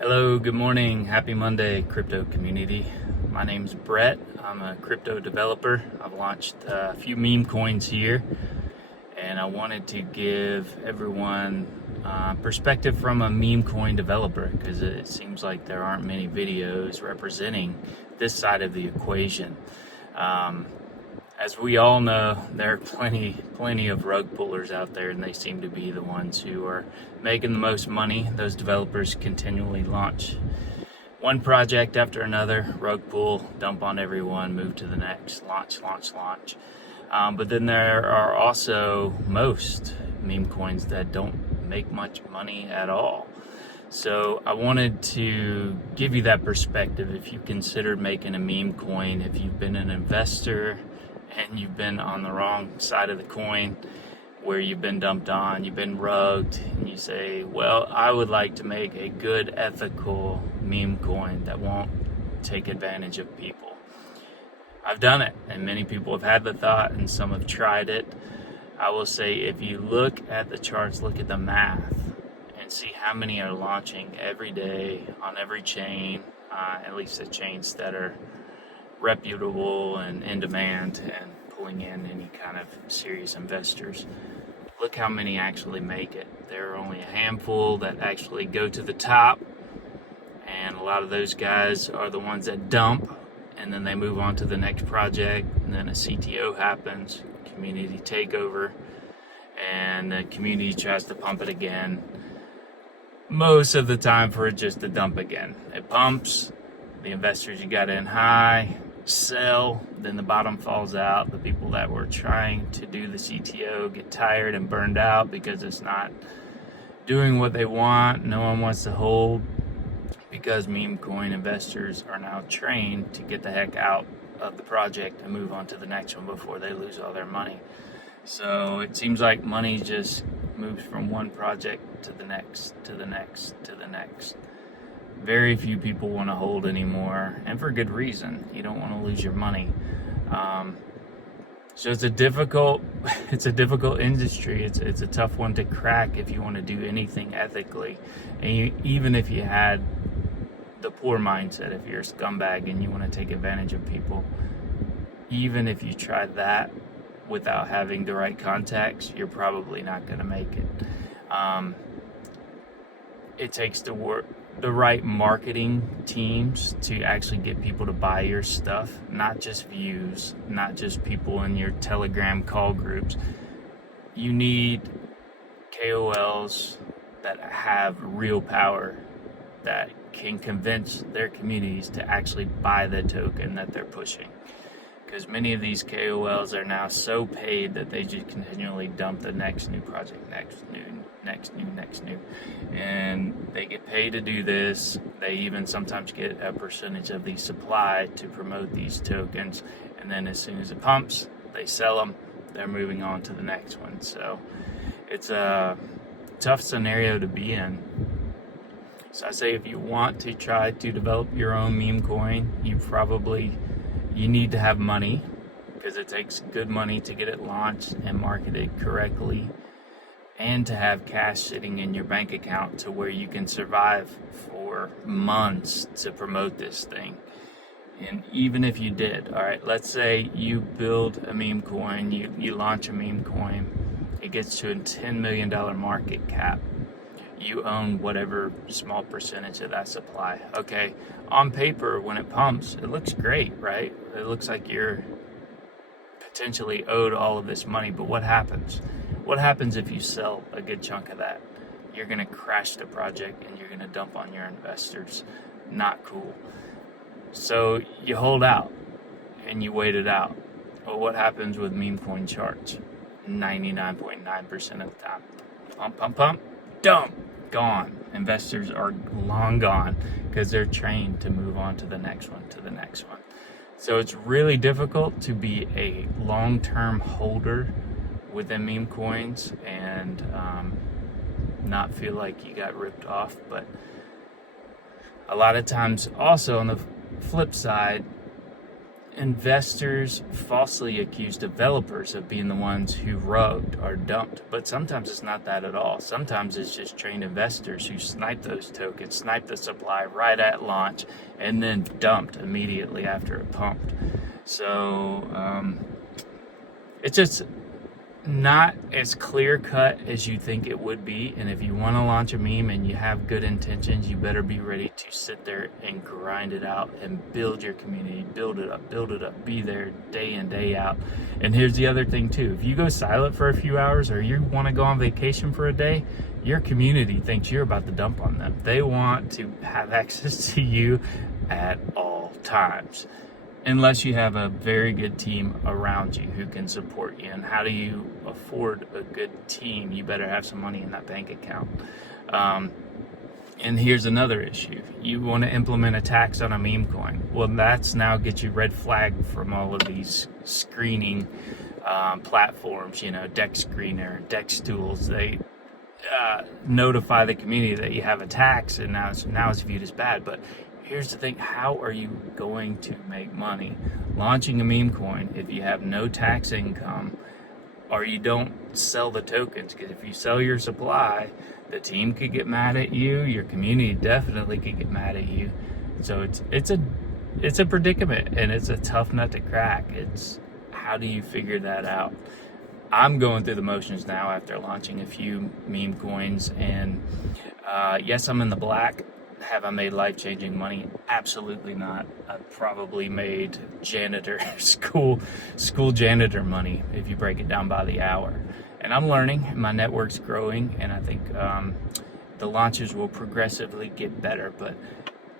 Hello, good morning, happy Monday, crypto community. My name's Brett. I'm a crypto developer. I've launched a few meme coins here, and I wanted to give everyone perspective from a meme coin developer because it seems like there aren't many videos representing this side of the equation. As we all know, there are plenty of rug pullers out there, and they seem to be the ones who are making the most money. Those developers continually launch one project after another, rug pull, dump on everyone, move to the next, launch. But then there are also most meme coins that don't make much money at all. So I wanted to give you that perspective if you considered making a meme coin, if you've been an investor and you've been on the wrong side of the coin where you've been dumped on, you've been rugged, and you say, well, I would like to make a good ethical meme coin that won't take advantage of people. I've done it, and many people have had the thought, and some have tried it. I will say, if you look at the charts, look at the math, and see how many are launching every day on every chain, at least the chains that are reputable and in demand and pulling in any kind of serious investors. Look how many actually make it. There are only a handful that actually go to the top, and a lot of those guys are the ones that dump, and then they move on to the next project, and then a CTO happens, community takeover, and the community tries to pump it again, most of the time for it just to dump again. It pumps, the investors you got in high sell, then the bottom falls out. The people that were trying to do the CTO get tired and burned out because it's not doing what they want. No one wants to hold, because meme coin investors are now trained to get the heck out of the project and move on to the next one before they lose all their money. So it seems like money just moves from one project to the next, to the next, to the next. Very few people want to hold anymore, and for good reason. You don't want to lose your money. So it's a difficult industry. It's a tough one to crack if you want to do anything ethically. And even if you had the poor mindset, if you're a scumbag and you want to take advantage of people, even if you try that without having the right contacts, you're probably not going to make it. It takes the right marketing teams to actually get people to buy your stuff, not just views, not just people in your Telegram call groups. You need KOLs that have real power, that can convince their communities to actually buy the token that they're pushing. Because many of these KOLs are now so paid that they just continually dump the next new project, next new. And they get paid to do this. They even sometimes get a percentage of the supply to promote these tokens. And then as soon as it pumps, they sell them. They're moving on to the next one. So it's a tough scenario to be in. So I say, if you want to try to develop your own meme coin, you need to have money, because it takes good money to get it launched and marketed correctly, and to have cash sitting in your bank account to where you can survive for months to promote this thing. And even if you did, all right, let's say you build a meme coin, you launch a meme coin, it gets to a $10 million market cap. You own whatever small percentage of that supply. Okay, on paper, when it pumps, it looks great, right? It looks like you're potentially owed all of this money, but what happens? What happens if you sell a good chunk of that? You're going to crash the project and you're going to dump on your investors. Not cool. So you hold out and you wait it out. Well, what happens with meme coin charts? 99.9% of the time. Pump, dump, gone. Investors are long gone because they're trained to move on to the next one, So it's really difficult to be a long-term holder within meme coins and not feel like you got ripped off. But a lot of times also on the flip side, investors falsely accuse developers of being the ones who rugged or dumped, but sometimes it's not that at all. Sometimes it's just trained investors who snipe those tokens, snipe the supply right at launch, and then dumped immediately after it pumped. So it's just not as clear cut as you think it would be. And if you want to launch a meme and you have good intentions, you better be ready to sit there and grind it out and build your community, build it up, be there day in, day out. And here's the other thing too. If you go silent for a few hours or you want to go on vacation for a day, your community thinks you're about to dump on them. They want to have access to you at all times, unless you have a very good team around you who can support you. And how do you afford a good team? You better have some money in that bank account. And here's another issue. You want to implement a tax on a meme coin. Well, that's now get you red flag from all of these screening platforms, Dex Screener, Dex Tools. They notify the community that you have a tax, and now it's viewed as bad. But here's the thing, how are you going to make money launching a meme coin if you have no tax income or you don't sell the tokens? Because if you sell your supply, the team could get mad at you, your community definitely could get mad at you. So it's a predicament, and it's a tough nut to crack. It's how do you figure that out? I'm going through the motions now after launching a few meme coins, and yes, I'm in the black. Have I made life-changing money? Absolutely not. I've probably made school janitor money if you break it down by the hour. And I'm learning, my network's growing, and I think the launches will progressively get better. But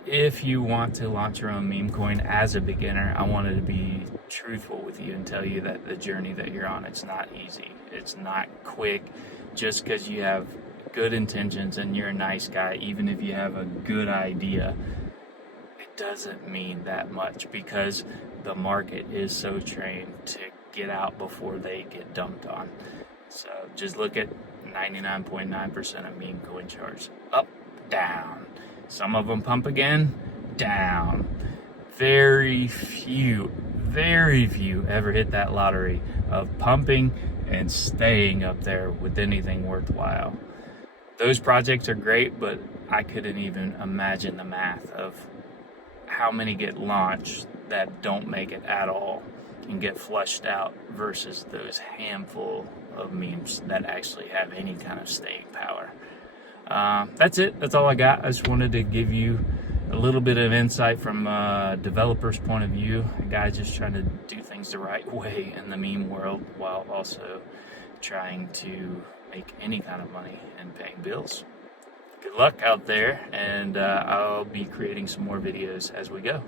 if you want to launch your own meme coin as a beginner, I wanted to be truthful with you and tell you that the journey that you're on, it's not easy. It's not quick. Just because you have good intentions and you're a nice guy, even if you have a good idea, it doesn't mean that much, because the market is so trained to get out before they get dumped on. So just look at 99.9% of meme coin charts. Up, down. Some of them pump again, down. Very few ever hit that lottery of pumping and staying up there with anything worthwhile. Those projects are great, but I couldn't even imagine the math of how many get launched that don't make it at all and get flushed out versus those handful of memes that actually have any kind of staying power. That's it. That's all I got. I just wanted to give you a little bit of insight from a developer's point of view. A guy just trying to do things the right way in the meme world while also trying to make any kind of money and paying bills. Good luck out there, and I'll be creating some more videos as we go.